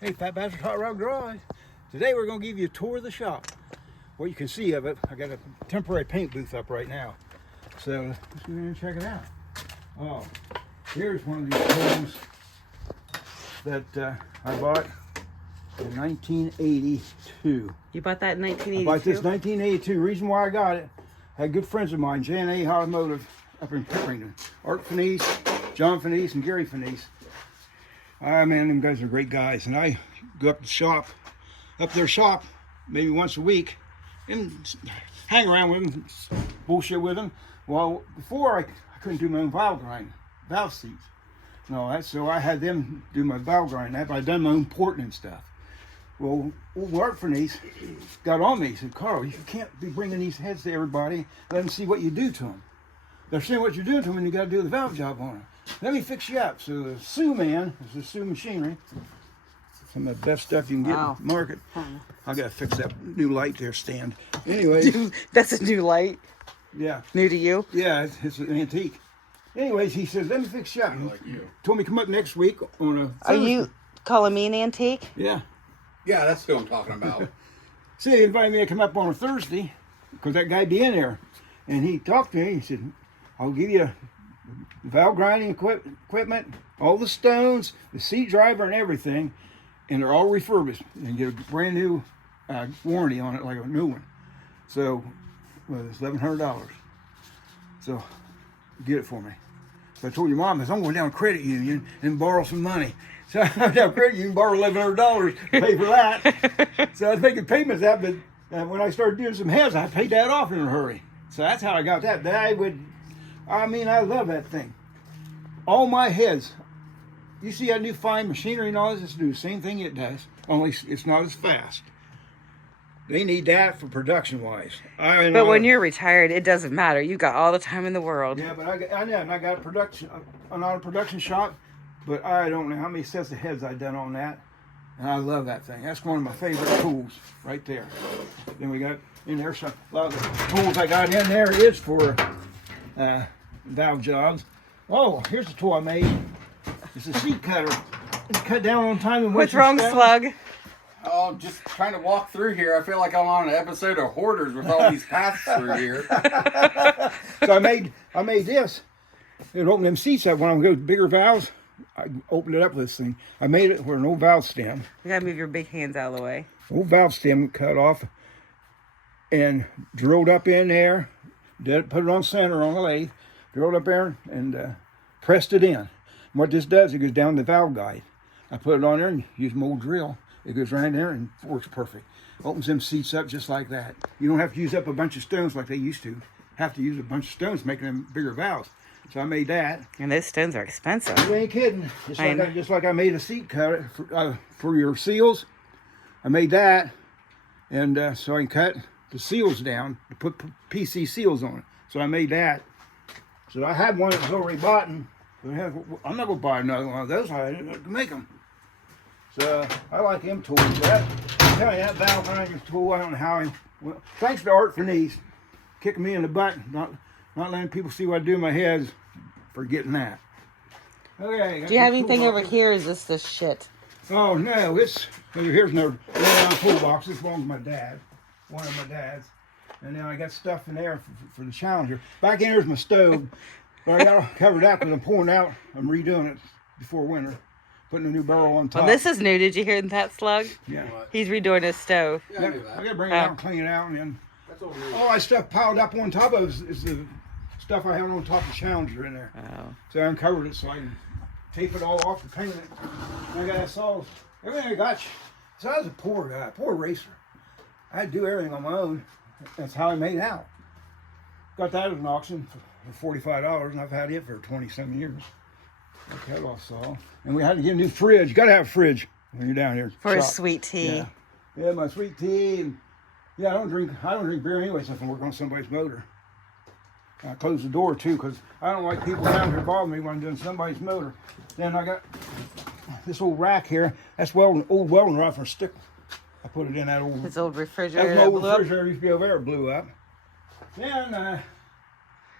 Hey, Fat Bastard Hot Rod Garage. Today we're going to give you a tour of the shop. What you can see of it, I got a temporary paint booth up right now. So let's go in and check it out. Oh, here's one of these tools that I bought in 1982. You bought that in 1982? I bought this 1982. Reason why I got it, I had good friends of mine, J&A Automotive up in Pickerington. Art Finese, John Finese, and Gary Finese. Man, them guys are great guys. And I go up their shop, maybe once a week, and hang around with them, bullshit with them. Well, before I couldn't do my own valve seats. No, so I had them do my valve grind. I'd done my own porting and stuff. Well, old Art Finese got on me. He said, "Carl, you can't be bringing these heads to everybody. Let them see what you do to them. They're seeing what you're doing to them, and you got to do the valve job on them. Let me fix you up." So the Sioux Man, this is Sioux Machinery, some of the best stuff you can get in the market. I got to fix that new light there stand. Anyway, that's a new light. Yeah. New to you? Yeah, it's an antique. Anyways, he says, "Let me fix you up." Told me to come up next week on a Thursday. Are you calling me an antique? Yeah. Yeah, that's who I'm talking about. See, he invited me to come up on a Thursday because that guy be in there. And he talked to me. He said, "I'll give you valve grinding equipment, all the stones, the seat driver and everything, and they're all refurbished. And get a brand new warranty on it, like a new one." So, well, it's $1,100. So, get it for me. So I told your mom, I'm going down to credit union and borrow some money. So I went down to credit union, borrowed $1,100 to pay for that. So I was making payments out, but when I started doing some heads, I paid that off in a hurry. So that's how I got that. But I love that thing. All my heads, you see that new fine machinery and all this, it's do the same thing it does, only it's not as fast. They need that for production-wise. But when you're retired, it doesn't matter. You got all the time in the world. Yeah, but I know, and I got a production shop, but I don't know how many sets of heads I've done on that. And I love that thing. That's one of my favorite tools right there. Then we got in there a lot of the tools I got in there is for valve jobs. Oh, here's the tool I made. It's a seat cutter. It's cut down on time and What's wrong, Slug? Oh, just trying to walk through here. I feel like I'm on an episode of Hoarders with all these paths through here. So I made this. It opened them seats up when I go to bigger valves. I opened it up with this thing. I made it with an old valve stem. You gotta move your big hands out of the way. Old valve stem cut off and drilled up in there. Put it on center on the lathe. Drilled up there and pressed it in. And what this does, it goes down the valve guide. I put it on there and use my old drill. It goes right in there and works perfect. Opens them seats up just like that. You don't have to use up a bunch of stones like they used to. Have to use a bunch of stones making them bigger valves. So I made that. And those stones are expensive. You ain't kidding. Just like I made a seat cutter for your seals. I made that, and so I can cut the seals down to put PC seals on it. So I made that. So I had one that was already bought, and I'm not going to buy another one of those. I didn't make them. So I like them tools. I'm telling you, that valve grinding tool, I don't know how thanks to Art Finese, kicking me in the butt, not letting people see what I do in my heads for getting that. Okay. Do you have anything over here? Or is this shit? Oh no, here's no toolbox. This belongs to my dad, one of my dads. And then I got stuff in there for the Challenger. Back in here's my stove, but I got it covered out because I'm pouring out. I'm redoing it before winter. Putting a new barrel on top. Well, this is new. Did you hear that, Slug? Yeah. He's redoing his stove. Yeah, I knew that. I got to bring it out and clean it out. And then all that stuff piled up on top of is the stuff I have on top of the Challenger in there. Oh. So I uncovered it so I can tape it all off and paint it. And I got saws. Everything I got. So I was a poor guy, poor racer. I had to do everything on my own. That's how I made out. Got that at an auction for $45, and I've had it for 20-some years. Cut off saw. And we had to get a new fridge. You got to have a fridge when you're down here. For a sweet tea. Yeah, my sweet tea. And yeah, I don't drink beer anyway, so I can work on somebody's motor. I close the door too, because I don't like people down here bothering me when I'm doing somebody's motor. Then I got this old rack here. That's old welding rod for a stick. I put it in that old. His old refrigerator. That old refrigerator used to be over there, blew up. Then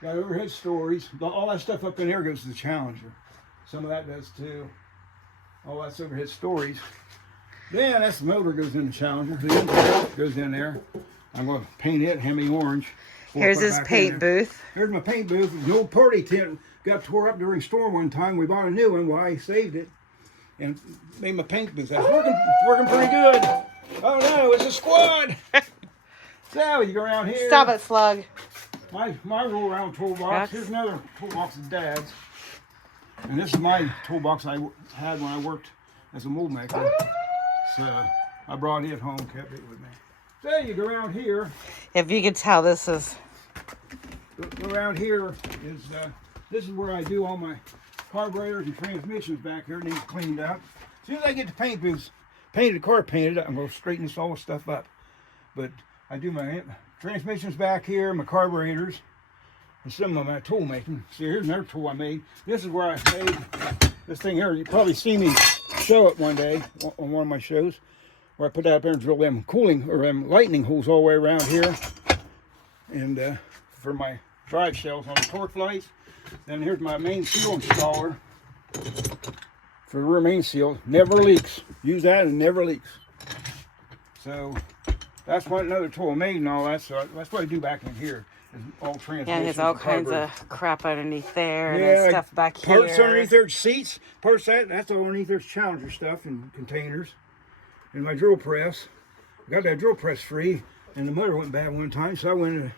got overhead stories. All that stuff up in there goes to the Challenger. Some of that does too. All that's overhead stories. Then that's the motor goes in the Challenger. The engine goes in there. I'm going to paint it Hemi orange. Here's his paint booth. Here's my paint booth. The old party tent got tore up during storm one time. We bought a new one. Well, I saved it and made my paint booth. That's working pretty good. Oh no, it's a squad. So you go around here. Stop it, Slug. My roll around toolbox. Yes. Here's another toolbox of Dad's. And this is my toolbox I had when I worked as a mold maker. So I brought it home, kept it with me. So you go around here. If you could tell, this is Around here is this is where I do all my carburetors and transmissions back here. Needs cleaned up. As soon as I get the paint booths painted, the car painted, I'm gonna straighten this all stuff up. But I do my transmissions back here, my carburetors, and some of my tool making. See, here's another tool I made. This is where I made this thing here. You probably see me show it one day on one of my shows, where I put that up there and drill them cooling or them lightning holes all the way around here, and for my drive shells on the torque lights. Then here's my main seal installer for the rear main seal. Never leaks. Use that and it never leaks. So that's what another tool I made and all that. So that's what I do back in here. Is all transmissions. yeah. There's all and kinds carburetors. of crap underneath there, and there's stuff back here. Parts underneath their seats. Parts that's all underneath their Challenger stuff and containers. And my drill press. I got that drill press free, and the motor went bad one time, so I went and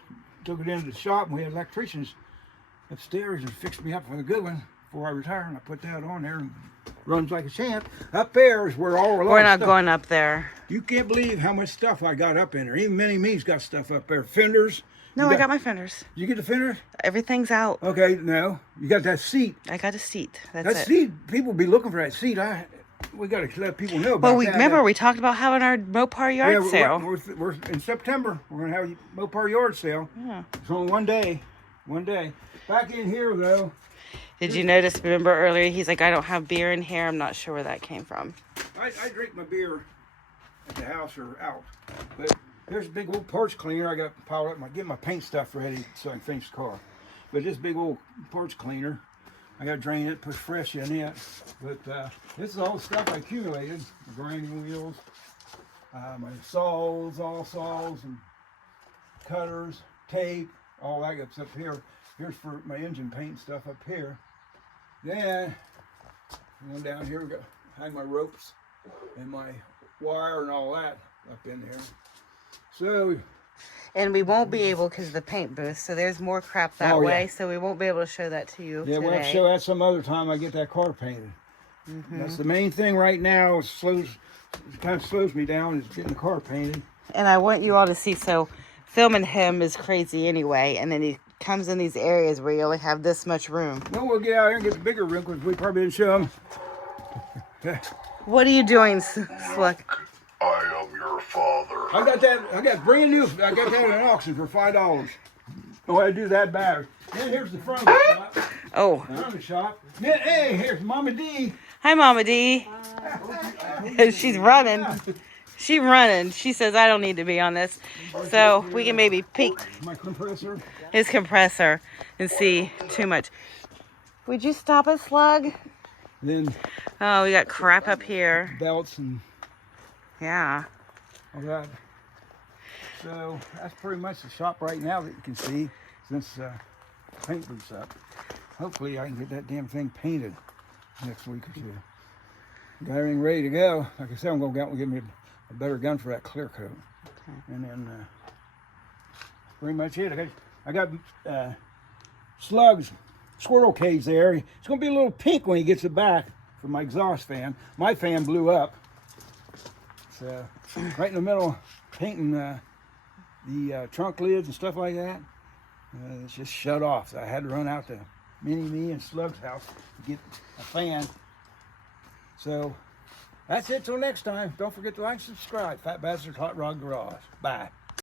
took it into the shop, and we had electricians upstairs and fixed me up for the good one before I retired. And I put that on there and runs like a champ. Up there is where all We're not going up there. You can't believe how much stuff I got up in there. Even Mini Me's got stuff up there. Fenders. No, I got my fenders. You get the fender? Everything's out. Okay, no. You got that seat. I got a seat. That's That it. seat, people be looking for that seat. We got to let people know about Well, that. remember we talked about having our Mopar yard sale. We're in September. We're gonna have a Mopar yard sale. Yeah. It's only one day. Back in here though, Did you notice? Remember earlier, he's like, I don't have beer in here. I'm not sure where that came from. I drink my beer at the house or out. But there's a big old parts cleaner. I got piled up. I get my paint stuff ready so I can finish the car. But this big old parts cleaner, I got to drain it, put fresh in it. But this is all the stuff I accumulated. My grinding wheels, my saws, and cutters, tape, all that gets up here. Here's for my engine paint stuff up here. Then, going down here, we got hang my ropes and my wire and all that up in there. So, And we won't be able because of the paint booth. So there's more crap that Oh, yeah. way. So we won't be able to show that to you yeah, we'll have to today. show that some other time I get that car painted. That's the main thing right now. It kind of slows me down is getting the car painted. And I want you all to see. So filming him is crazy anyway. And then he comes in these areas where you only have this much room. Then we'll get out here and get the bigger room because we probably didn't show them. What are you doing, Slick? I am your father. I got brand new. I got that at an auction for $5. Oh, I do that bad. Then here's the front of the shop. Oh, Front of the shop. Then, hey, here's Mama D. hi, Mama D. She's running. She's running. She says, I don't need to be on this. So we can maybe peek My compressor. his compressor and see too much. Would you stop it, Slug? Then Oh, we got crap up here. belts and Yeah. all that. So that's pretty much the shop right now that you can see since paint booth's up. Hopefully I can get that damn thing painted next week or two. Got everything ready to go. Like I said, I'm going to go out and get me a better gun for that clear coat. Okay. And then pretty much it. I got Slug's squirrel cage there. It's going to be a little pink when he gets it back for my exhaust fan. My fan blew up. So right in the middle, painting the trunk lids and stuff like that. It's just shut off. So I had to run out to Mini Me and Slug's house to get a fan. So that's it till next time. Don't forget to like and subscribe. Fat Bastard Hot Rod Garage. Bye.